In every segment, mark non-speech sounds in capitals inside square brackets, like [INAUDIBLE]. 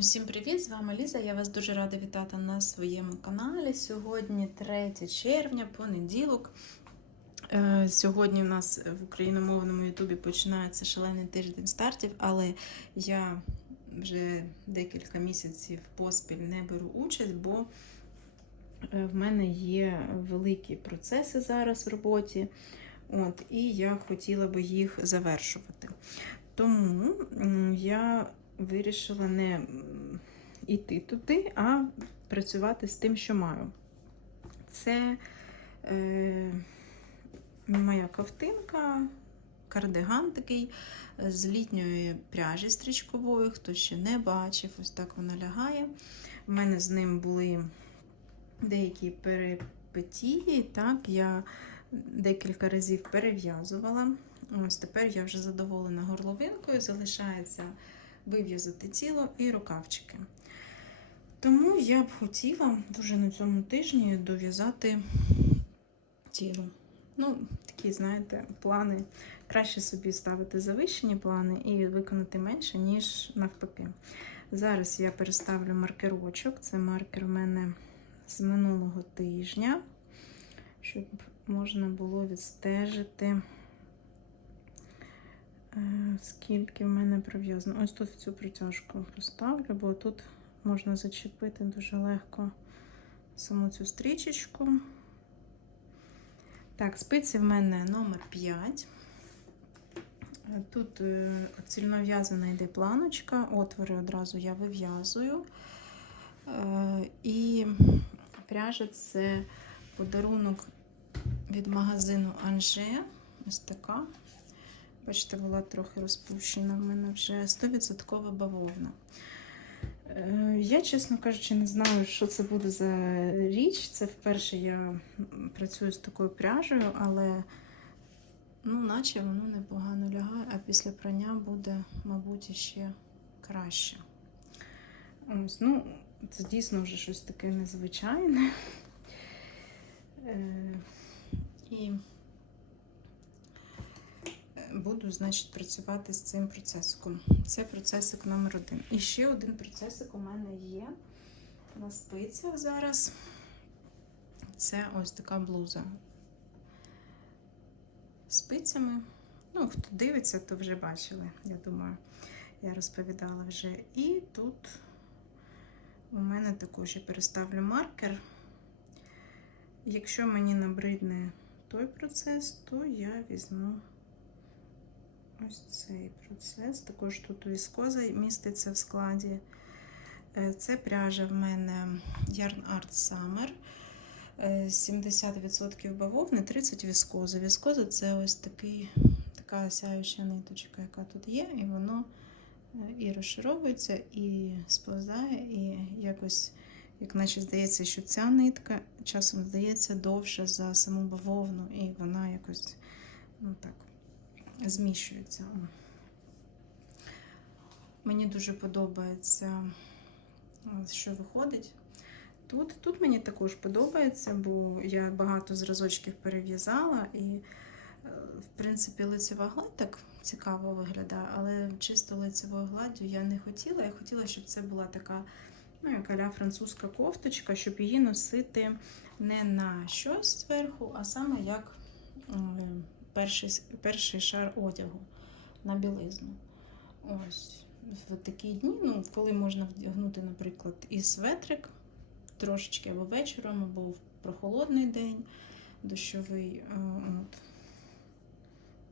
Усім привіт! З вами Ліза. Я вас дуже рада вітати на своєму каналі. Сьогодні 3 червня, понеділок. Е, Сьогодні у нас в україномовному Ютубі починається шалений тиждень стартів, але я вже декілька місяців поспіль не беру участь, бо е, в мене є великі процеси зараз в роботі. От, і я хотіла би їх завершувати. Тому я вирішила не йти туди, а працювати з тим, що маю. Це е, моя ковтинка, кардиган такий е, з літньої пряжі стрічкової, хто ще не бачив, ось так вона лягає. У мене з ним були деякі перипетії, так, я декілька разів перев'язувала. Ось тепер я вже задоволена горловинкою, залишається вив'язати тіло і рукавчики. Тому я б хотіла дуже на цьому тижні дов'язати тіло. Ну, такі, знаєте, плани. Краще собі ставити завищені плани і виконати менше, ніж навпаки. Зараз я переставлю маркерочок. Це маркер у мене з минулого тижня, щоб можна було відстежити. Е, Скільки в мене прив'язано? Ось тут цю притяжку поставлю, бо тут можна зачепити дуже легко саму цю стрічечку. Так, спиці в мене номер 5. Е, Тут е, цільнов'язана йде планочка, отвори одразу я вив'язую. І пряжа це подарунок від магазину Анже. Ось така. Бачите, була трохи розпущена в мене вже 100% бавовна. Е, Я, чесно кажучи, не знаю, що це буде за річ. Це вперше я працюю з такою пряжею, але ну, наче воно непогано лягає, а після прання буде, мабуть, ще краще. Ось, ну, це дійсно вже щось таке незвичайне. Е, І буду, значить, працювати з цим процесиком. Це процесик номер один. І ще один процесик у мене є на спицях зараз. Це ось така блуза спицями. Ну, хто дивиться, то вже бачили, я думаю, я розповідала вже. І тут у мене також я переставлю маркер. Якщо мені набридне той процес, то я візьму ось цей процес. Також тут віскоза міститься в складі. Е, Це пряжа в мене Yarn Art Summer. Е, 70% бавовни, 30 віскози. Віскоза це ось такий, така сяюча ниточка, яка тут є, і воно е, і розшаровується, і сповзає, і якось, як наче здається, що ця нитка часом здається довше за саму бавовну, і вона якось ну так, зміщується. Мені дуже подобається, що виходить. Тут, тут мені також подобається, бо я багато зразочків перев'язала, і, е, в принципі, лицева гладь так цікаво виглядає, але чисто лицевою гладдю я не хотіла. Я хотіла, щоб це була така, ну, як аля французька кофточка, щоб її носити не на щось зверху, а саме як перший, перший шар одягу на білизну. Ось в такі дні, ну, коли можна вдягнути, наприклад, і светрик трошечки або вечором, або в прохолодний день, дощовий. От.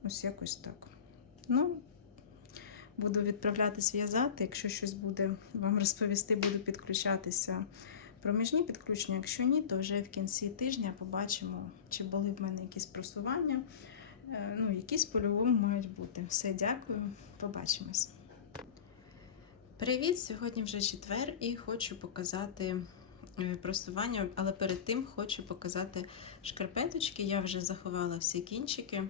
Ось якось так. Ну, буду відправлятись в'язати. Якщо щось буде вам розповісти, буду підключатися проміжні підключення. Якщо ні, то вже в кінці тижня побачимо, чи були в мене якісь просування. Е, Ну, якісь по-любому мають бути. Все, дякую, побачимось. Привіт! Сьогодні вже четвер і хочу показати е, просування, але перед тим хочу показати шкарпеточки. Я вже заховала всі кінчики,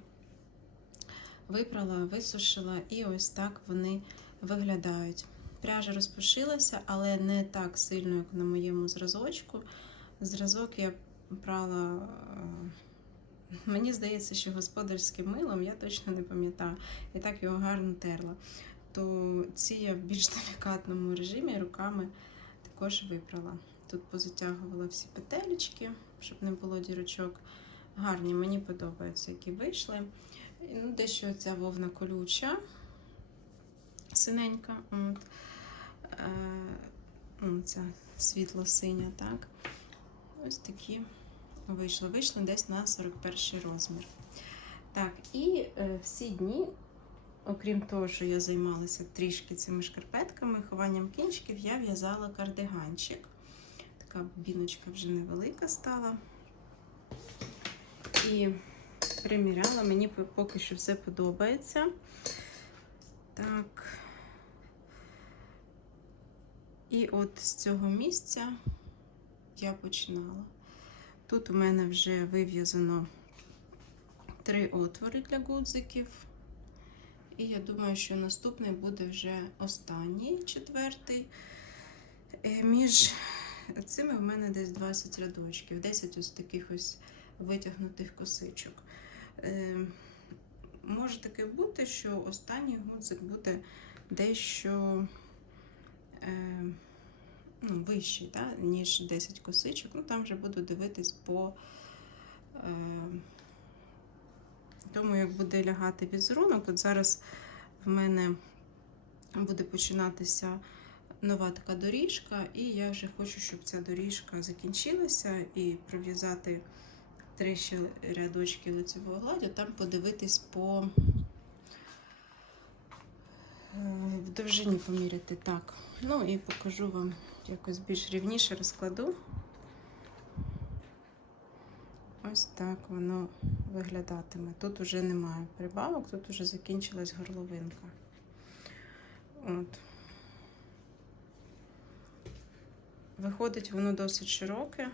випрала, висушила, і ось так вони виглядають. Пряжа розпушилася, але не так сильно, як на моєму зразочку. Зразок я брала. Мені здається, що господарським милом, я точно не пам'ятаю. І так його гарно терла. то ці я в більш делікатному режимі руками також випрала. Тут позатягувала всі петелечки, щоб не було дірочок. Гарні, мені подобаються, які вийшли. Ну, дещо ця вовна колюча, синенька. От. Е, ну, ця світло-синя, так. Ось такі вийшли. Вийшли десь на 41 розмір. Так, і е, всі дні, окрім того, що я займалася трішки цими шкарпетками, хованням кінчиків, я в'язала кардиганчик. Така біночка вже невелика стала. І приміряла, мені поки що все подобається. Так. І от з цього місця я починала. Тут у мене вже вив'язано три отвори для гудзиків. І я думаю, що наступний буде вже останній, четвертий. Е, Між цими в мене десь 20 рядочків, 10 ось таких ось витягнутих косичок. Е, Може таке бути, що останній гудзик буде дещо е, ну, вищий, да, ніж 10 косичок. Ну, там вже буду дивитись по е, тому, як буде лягати візерунок. От зараз в мене буде починатися нова така доріжка, і я вже хочу, щоб ця доріжка закінчилася і пров'язати три ще рядочки лицевого гладю, там подивитись по е, в довжині поміряти так. Ну і покажу вам якось більш рівніше розкладу. Ось так воно виглядатиме. Тут уже немає прибавок, тут уже закінчилась горловинка. От. Виходить, воно досить широке,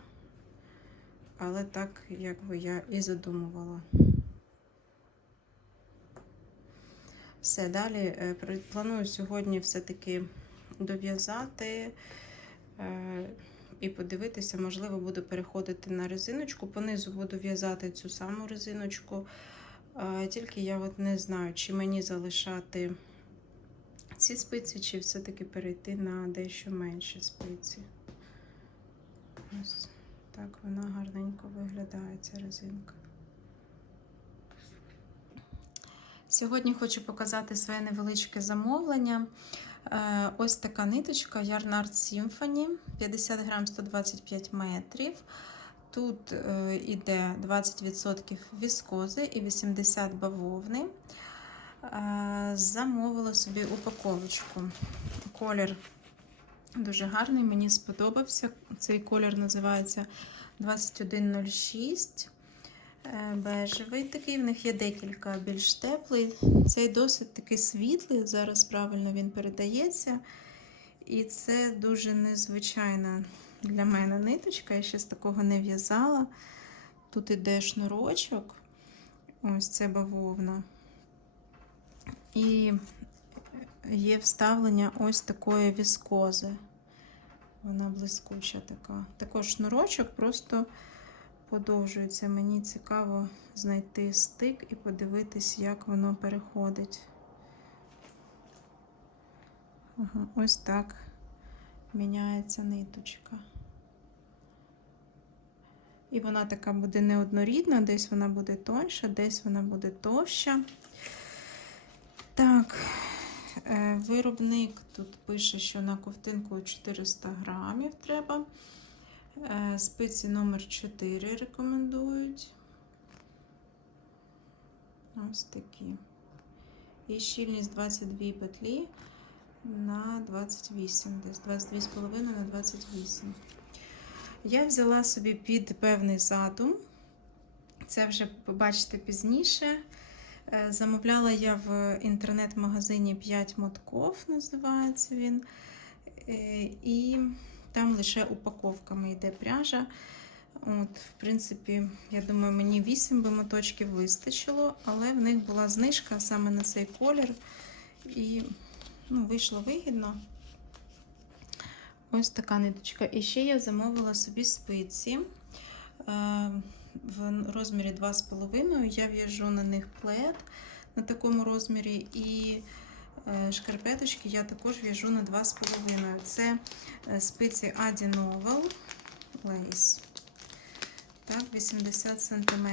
але так, як би я і задумувала. Все, далі е, планую сьогодні все-таки дов'язати і подивитися, можливо, буду переходити на резиночку. Понизу буду в'язати цю саму резиночку. Е, Тільки я от не знаю, чи мені залишати ці спиці, чи все-таки перейти на дещо менші спиці. Ось так вона гарненько виглядає, ця резинка. Сьогодні хочу показати своє невеличке замовлення. Е, Ось така ниточка Yarn Art Symphony 50 грам 125 метрів. Тут е, іде 20% віскози і 80 бавовни. Е, Замовила собі упаковочку. Колір дуже гарний, мені сподобався. Цей колір називається 2106. Е, Бежевий такий, в них є декілька більш теплий. Цей досить такий світлий, зараз правильно він передається. І це дуже незвичайна для мене ниточка. Я ще з такого не в'язала. Тут іде шнурочок, ось це бавовна. І є вставлення ось такої віскози. Вона блискуча така. Також шнурочок просто подовжується. Мені цікаво знайти стик і подивитись, як воно переходить. Ось так міняється ниточка. І вона така буде неоднорідна, десь вона буде тоньша, десь вона буде товща. Так, е, виробник тут пише, що на ковтинку 400 грамів треба. Е, Спиці номер 4 рекомендують. Ось такі. І щільність 22 петлі на 28, десь 22,5 на 28. Я взяла собі під певний задум. Це вже побачите пізніше. Е, Замовляла я в інтернет-магазині 5 мотков, називається він. Е, І там лише упаковками йде пряжа. От, В принципі, я думаю, мені 8 би моточків вистачило, але в них була знижка саме на цей колір. І ну, вийшло вигідно. Ось така ниточка. І ще я замовила собі спиці. Е, В розмірі 2,5 я в'яжу на них плед на такому розмірі. І шкарпеточки я також в'яжу на 2,5. Це е, спиці Adi Novel Lace. Так, 80 см.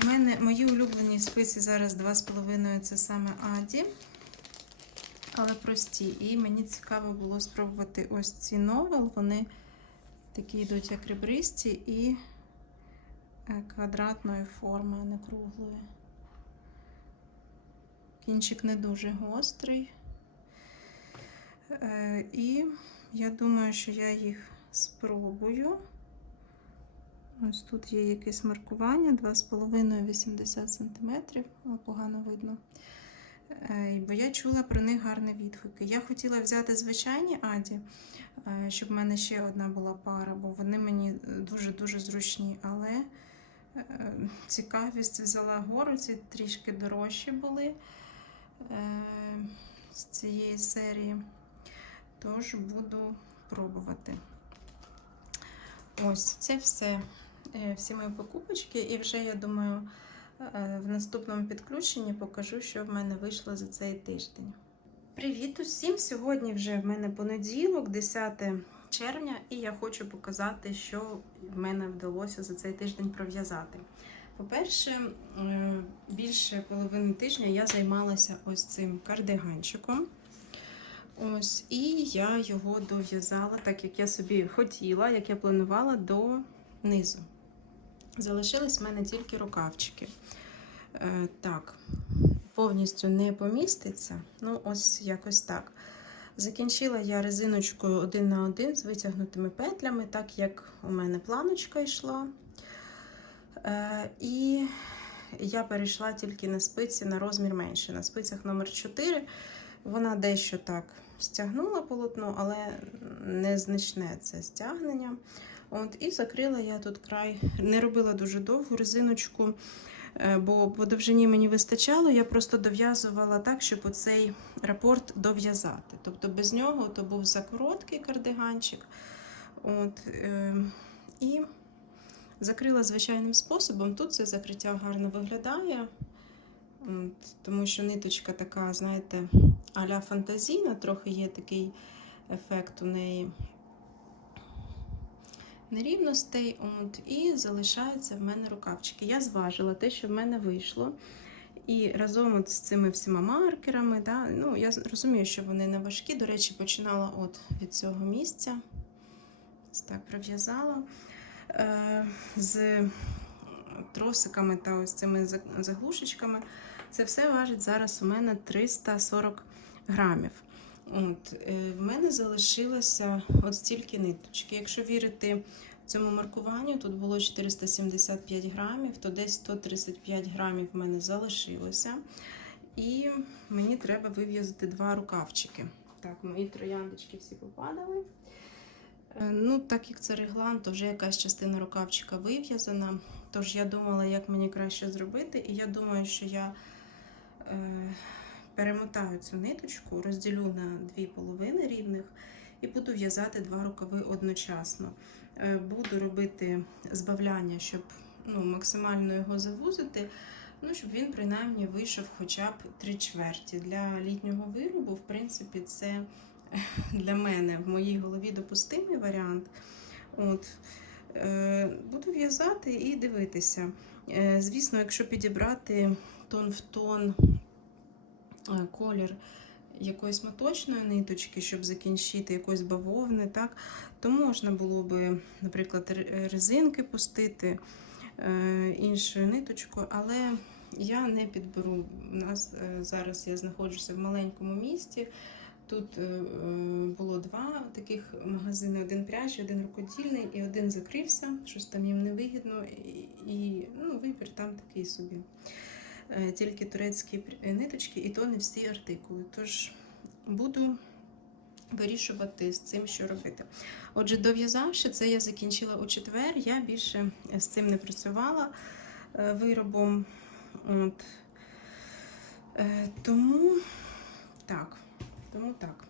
В мене мої улюблені спиці зараз 2,5 це саме Аді, але прості. І мені цікаво було спробувати ось ці новел. Вони такі йдуть як ребристі і е, квадратної форми, а не круглої. Кінчик не дуже гострий. Е, І я думаю, що я їх спробую. Ось тут є якесь маркування 2,5 80 см, погано видно. Е, Бо я чула про них гарні відгуки. Я хотіла взяти звичайні аді, е, щоб в мене ще одна була пара, бо вони мені дуже-дуже зручні. Але цікавість взяла гору, ці трішки дорожчі були з цієї серії. Тож буду пробувати. Ось це все. Е, Всі мої покупочки, і вже я думаю, е, в наступному підключенні покажу, що в мене вийшло за цей тиждень. Привіт усім! Сьогодні вже в мене понеділок, 10 червня, і я хочу показати, що в мене вдалося за цей тиждень пров'язати. По-перше, е, більше половини тижня я займалася ось цим кардиганчиком. Ось, і я його дов'язала, так як я собі хотіла, як я планувала, до низу. Залишились в мене тільки рукавчики. Е, так, повністю не поміститься. Ну, ось якось так. Закінчила я резиночкою один на один з витягнутими петлями, так як у мене планочка йшла. Е, і я перейшла тільки на спиці на розмір менше. На спицях номер 4 вона дещо так стягнула полотно, але незначне це стягнення. От, І закрила я тут край, не робила дуже довгу резиночку, е, бо по довжині мені вистачало, я просто дов'язувала так, щоб оцей рапорт дов'язати. Тобто без нього то був закороткий кардиганчик. От, е, І закрила звичайним способом. Тут це закриття гарно виглядає, тому що ниточка така, знаєте, аля фантазійна, трохи є такий ефект у неї нерівностей. От, і залишаються в мене рукавчики. Я зважила те, що в мене вийшло. І разом от з цими всіма маркерами, да, ну, я розумію, що вони не важкі. До речі, починала от від цього місця. Так пров'язала. Е, з тросиками та ось цими заглушечками. Це все важить зараз у мене 340 грамів. От, е, В мене залишилося от стільки ниточки. Якщо вірити цьому маркуванню, тут було 475 грамів, то десь 135 грамів в мене залишилося. І мені треба вив'язати два рукавчики. Так, мої трояндочки всі попадали. Е, Ну, Так як це реглан, то вже якась частина рукавчика вив'язана. Тож я думала, як мені краще зробити. І я думаю, що я. Е перемотаю цю ниточку, розділю на дві половини рівних і буду в'язати два рукави одночасно. Е, буду робити збавляння, щоб ну, максимально його завузити, ну, щоб він принаймні вийшов хоча б три чверті. Для літнього виробу, в принципі, це для мене в моїй голові допустимий варіант. От. Е, буду в'язати і дивитися. Е, звісно, якщо підібрати тон в тон Е, колір якоїсь моточної ниточки, щоб закінчити якоїсь бавовни, так, то можна було би, наприклад, резинки пустити іншою ниточкою, але я не підберу. У нас зараз я знаходжуся в маленькому місті. Тут було два таких магазини: один пряжі, один рукодільний, і один закрився, щось там їм не вигідно, і ну, вибір там такий собі. Е, тільки турецькі ниточки, і то не всі артикули. Тож буду вирішувати з цим, що робити. Отже, дов'язавши це, я закінчила у четвер, я більше з цим не працювала е, виробом. От. Е, тому так, тому так.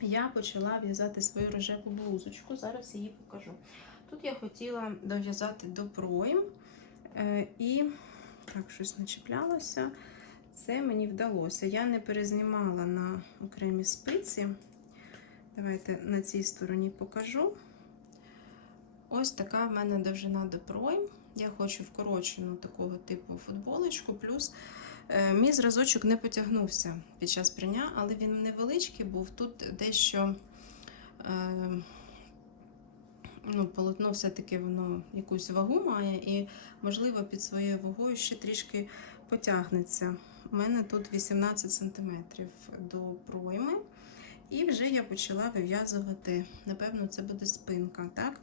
Я почала в'язати свою рожеву блузочку, зараз її покажу. Тут я хотіла дов'язати до пройм і так, щось начіплялося. це мені вдалося. Я не перезнімала на окремі спиці. Давайте на цій стороні покажу. Ось така в мене довжина до пройм. Я хочу вкорочену такого типу футболочку. Плюс е, мій зразочок не потягнувся під час прання, але він невеличкий був. Тут дещо е, ну, полотно все-таки воно якусь вагу має, і, можливо, під своєю вагою ще трішки потягнеться. У мене тут 18 см до пройми. І вже я почала вив'язувати, напевно, це буде спинка. так?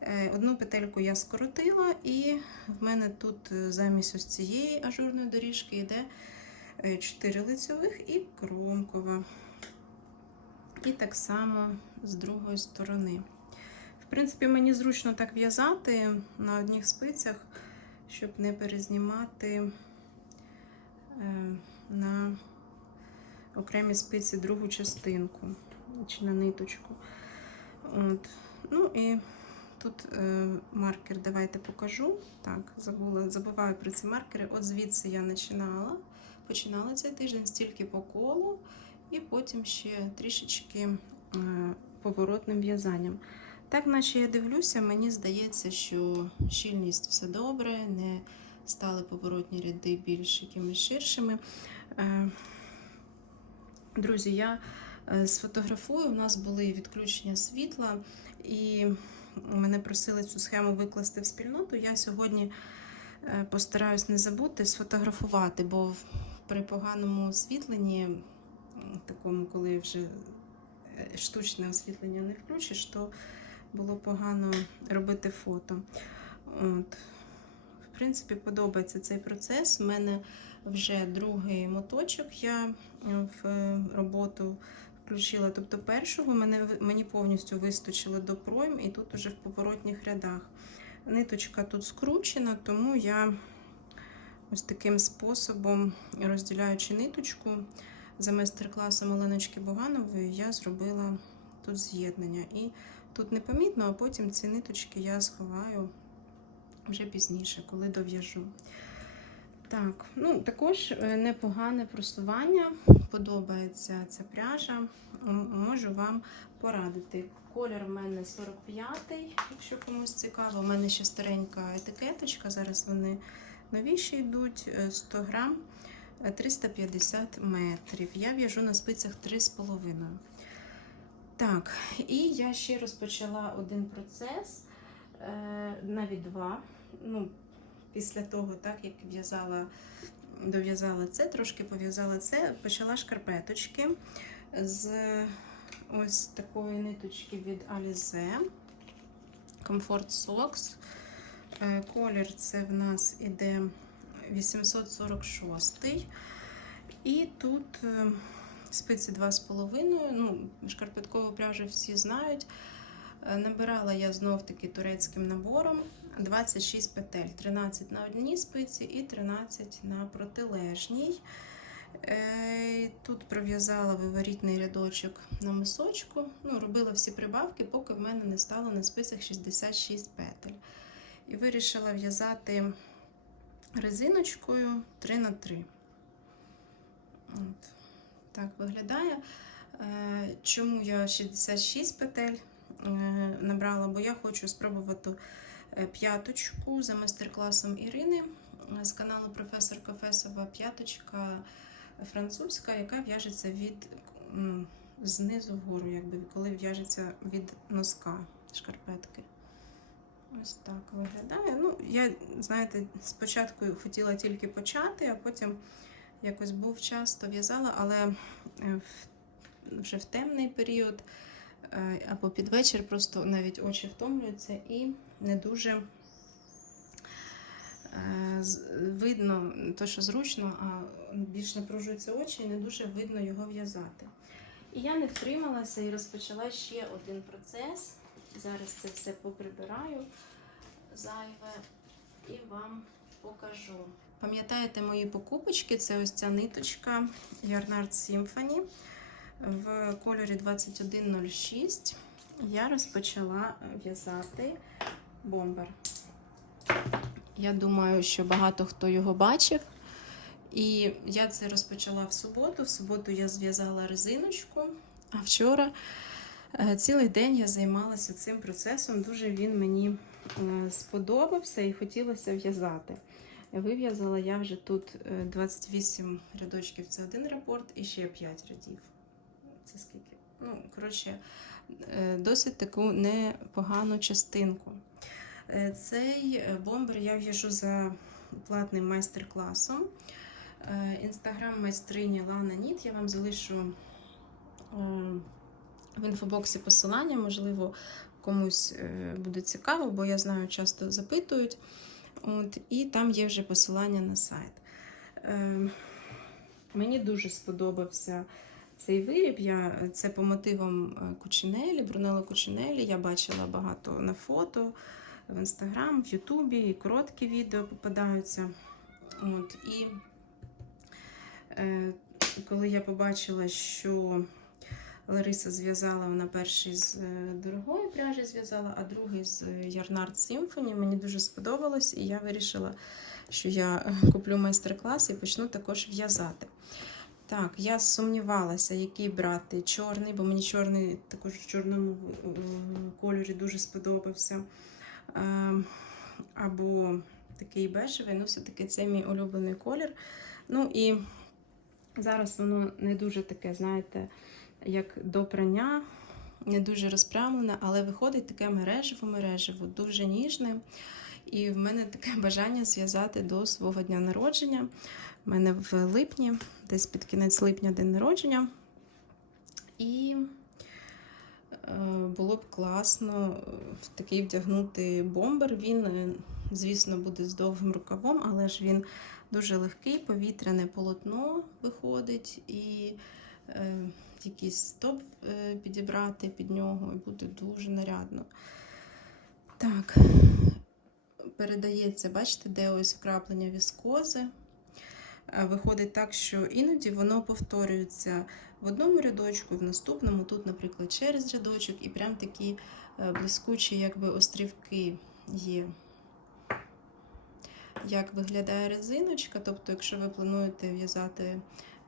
Е, Одну петельку я скоротила, і в мене тут е, замість ось цієї ажурної доріжки йде 4 лицьових і кромкова. І так само з другої сторони. В принципі, мені зручно так в'язати на одних спицях, щоб не перезнімати е, на окремі спиці другу частинку чи на ниточку. От. Ну і тут е, маркер, давайте покажу. Так, забула, забуваю про ці маркери. От звідси я починала. Починала цей тиждень стільки по колу, і потім ще трішечки е, поворотним в'язанням. Так, наче я дивлюся, мені здається, що щільність все добре, не стали поворотні ряди більш якимись ширшими. Е, Друзі, я е, сфотографую. У нас були відключення світла, і мене просили цю схему викласти в спільноту. Я сьогодні е, постараюсь не забути сфотографувати, бо при поганому освітленні, такому, коли вже е, штучне освітлення не включиш, то було погано робити фото. От. В принципі, подобається цей процес. У мене вже другий моточок я в е, роботу включила. Тобто першого мене, мені повністю вистачило до пройм, і тут уже в поворотних рядах. Ниточка тут скручена, тому я ось таким способом, розділяючи ниточку, за майстер-класом Оленочки Боганової я зробила тут з'єднання. І тут непомітно, а потім ці ниточки я сховаю вже пізніше, коли дов'яжу. Так, ну також е, непогане просування. Подобається ця пряжа. Можу вам порадити. Колір в мене 45-й, якщо комусь цікаво. У мене ще старенька етикеточка. Зараз вони новіші йдуть. е, 100 грам, е, 350 метрів. Я в'яжу на спицях 3,5. Так, і я ще розпочала один процес, е, навіть два. Ну, після того, так як в'язала, дов'язала це, трошки пов'язала це, почала шкарпеточки з ось такої ниточки від Alize Comfort Socks. Е, Колір це в нас іде 846. І тут е, спиці 2,5. Ну, шкарпеткову пряжу всі знають. Е, Набирала я знов-таки турецьким набором 26 петель, 13 на одній спиці і 13 на протилежній. Е, Тут пров'язала виворітний рядочок на мисочку. Ну, робила всі прибавки, поки в мене не стало на спицях 66 петель. І вирішила в'язати резиночкою 3 на 3. От. Так виглядає. Е, Чому я 66 петель е, набрала? Бо я хочу спробувати п'яточку за майстер-класом Ірини е, з каналу професор Кофесова. П'яточка французька, яка в'яжеться від знизу вгору, якби коли в'яжеться від носка шкарпетки. Ось так виглядає. Ну, я, знаєте, спочатку хотіла тільки почати, а потім якось був час, то в'язала, але е, вже в темний період е, або під вечір просто навіть очі втомлюються і не дуже е, видно те, що зручно, а більш напружуються очі і не дуже видно його в'язати. І я не втрималася і розпочала ще один процес. Зараз це все поприбираю зайве і вам покажу. Пам'ятаєте мої покупочки? Це ось ця ниточка Yarnard Symphony в кольорі 2106. Я розпочала в'язати бомбер. Я думаю, що багато хто його бачив. І я це розпочала в суботу. В суботу я зв'язала резиночку, а вчора е, цілий день я займалася цим процесом. Дуже він мені е, сподобався і хотілося в'язати. Вив'язала я вже тут е, 28 рядочків, це один рапорт, і ще 5 рядів. Це скільки? Ну, коротше, е, досить таку непогану частинку. Е, Цей е, бомбер я в'яжу за платним майстер-класом. Інстаграм майстрині Лана Ніт. Я вам залишу в інфобоксі посилання, можливо, комусь буде цікаво, бо я знаю, часто запитують. От, і там є вже посилання на сайт. Мені дуже сподобався цей виріб. Я, це по мотивам е, Кучинелі, Брунело Кучинелі. Я бачила багато на фото в інстаграм, в Ютубі, і короткі відео попадаються. От, і е, коли я побачила, що Лариса зв'язала, вона перший з е, дорогої пряжі зв'язала, а другий з Ярнард Symphony. Мені дуже сподобалось, і я вирішила, що я е, куплю майстер-клас і почну також в'язати. Так, я сумнівалася, який брати чорний, бо мені чорний також в чорному е, кольорі дуже сподобався. Е, Або такий бежевий, ну, все-таки це мій улюблений колір. Ну і зараз воно не дуже таке, знаєте, як до прання, не дуже розпрямлене, але виходить таке мережево-мережево, дуже ніжне. І в мене таке [LAUGHS] бажання зв'язати до свого дня народження. У мене в липні, десь під кінець липня день народження. І е, було б класно в такий вдягнути бомбер. Він, е, звісно, буде з довгим рукавом, але ж він дуже легкий, повітряне полотно виходить, і е, якийсь топ е, підібрати під нього, і буде дуже нарядно. Так, передається, бачите, де ось вкраплення віскози. Е, Виходить так, що іноді воно повторюється в одному рядочку, в наступному, тут, наприклад, через рядочок, і прям такі е, блискучі, якби острівки є. Як виглядає резиночка, тобто, якщо ви плануєте в'язати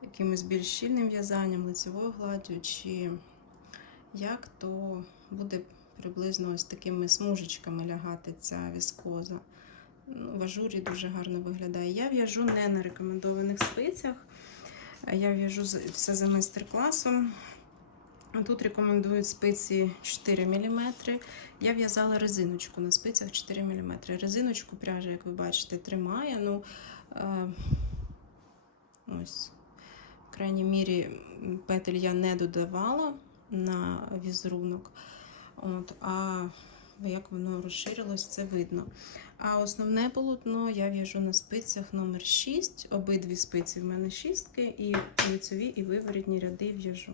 якимось більш щільним в'язанням, лицевою гладдю, чи як, то буде приблизно ось такими смужечками лягати ця віскоза. Ну, в ажурі дуже гарно виглядає. Я в'яжу не на рекомендованих спицях. Я в'яжу все за майстер-класом. Тут рекомендують спиці 4 мм. Я в'язала резиночку на спицях 4 мм. Резиночку пряжа, як ви бачите, тримає. Ну, е, ось. В крайній мірі петель я не додавала на візерунок. От, а як воно розширилось, це видно. А основне полотно я в'яжу на спицях номер 6. Обидві спиці в мене шістки, і лицеві, і виворітні ряди в'яжу.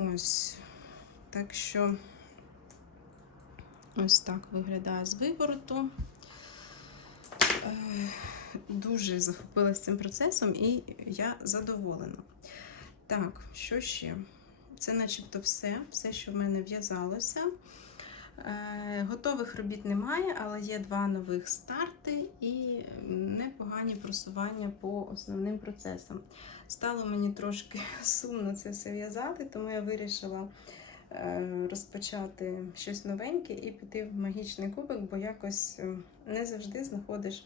Ось. Так що ось так виглядає з вивороту. Е, Дуже захопилася цим процесом, і я задоволена. Так, що ще? Це начебто все, все, що в мене в'язалося. Е, Готових робіт немає, але є два нових старти і непогані просування по основним процесам. Стало мені трошки [LAUGHS] сумно це все в'язати, тому я вирішила е, розпочати щось новеньке і піти в магічний кубик, бо якось е, не завжди знаходиш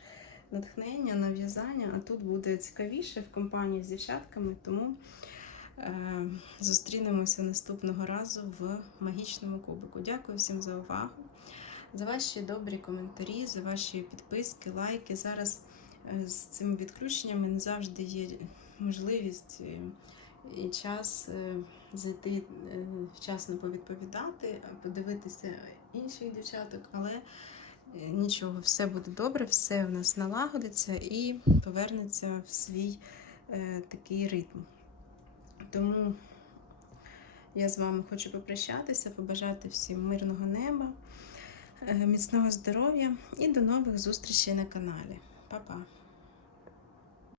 натхнення на в'язання, а тут буде цікавіше в компанії з дівчатками, тому зустрінемося наступного разу в магічному кубику. Дякую всім за увагу, за ваші добрі коментарі, за ваші підписки, лайки. Зараз е, з цими відключеннями не завжди є можливість е, і час е, зайти е, вчасно повідповідати, подивитися інших дівчаток, але е, нічого, все буде добре, все в нас налагодиться і повернеться в свій е, такий ритм. Тому я з вами хочу попрощатися, побажати всім мирного неба, е, міцного здоров'я і до нових зустрічей на каналі. Па-па!